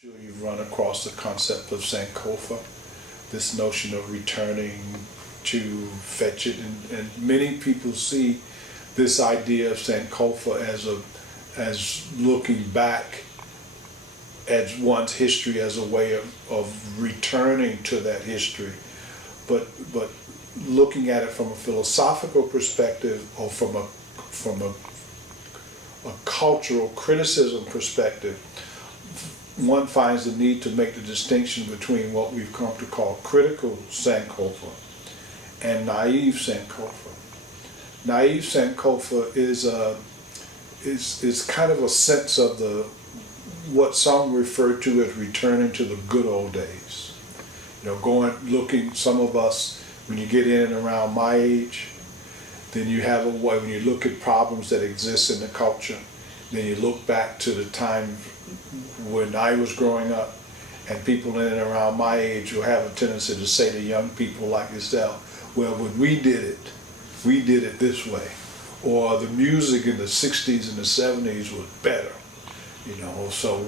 Sure, you've run across the concept of Sankofa, this notion of returning to fetch it, and many people see this idea of Sankofa as looking back at one's history as a way of returning to that history, but looking at it from a philosophical perspective or from a cultural criticism perspective. One finds the need to make the distinction between what we've come to call critical Sankofa and naive Sankofa. Naive Sankofa is kind of a sense of what some refer to as returning to the good old days. You know, some of us, when you get in and around my age, then you have a way, when you look at problems that exist in the culture, then you look back to the time when I was growing up, and people in and around my age will have a tendency to say to young people like yourself, well, when we did it this way. Or the music in the 60s and the 70s was better. You know, so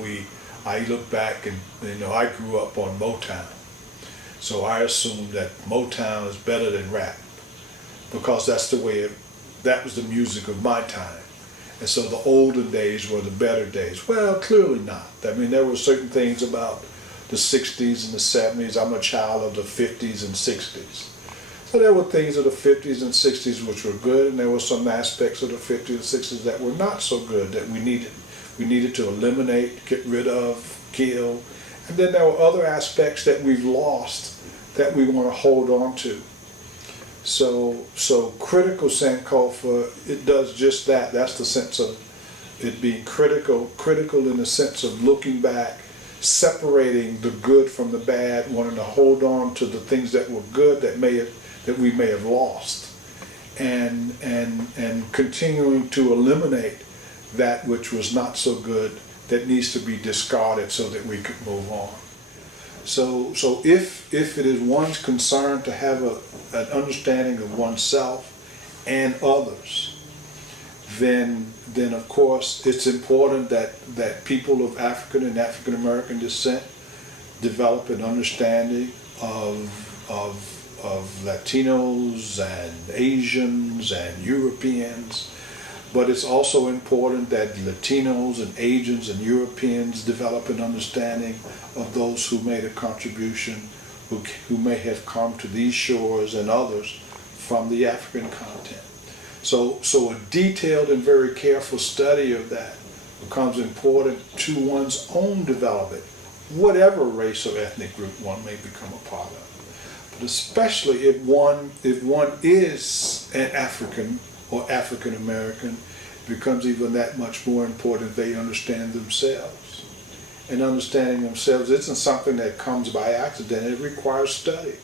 I look back and, you know, I grew up on Motown. So I assume that Motown is better than rap, because that's the way that was the music of my time. And so the olden days were the better days. Well, clearly not. I mean, there were certain things about the 60s and the 70s. I'm a child of the 50s and 60s. So there were things of the 50s and 60s which were good, and there were some aspects of the 50s and 60s that were not so good that we needed. We needed to eliminate, get rid of, kill. And then there were other aspects that we've lost that we want to hold on to. So critical Sankofa, it does just that. That's the sense of it being critical in the sense of looking back, separating the good from the bad, wanting to hold on to the things that were good that we may have lost, and continuing to eliminate that which was not so good, that needs to be discarded so that we could move on. So if it is one's concern to have an understanding of oneself and others, then of course it's important that people of African and African American descent develop an understanding of Latinos and Asians and Europeans. But it's also important that Latinos and Asians and Europeans develop an understanding of those who made a contribution, who may have come to these shores and others from the African continent. So a detailed and very careful study of that becomes important to one's own development, whatever race or ethnic group one may become a part of. But especially if one is an African or African American, it becomes even that much more important they understand themselves. And understanding themselves isn't something that comes by accident. It requires study.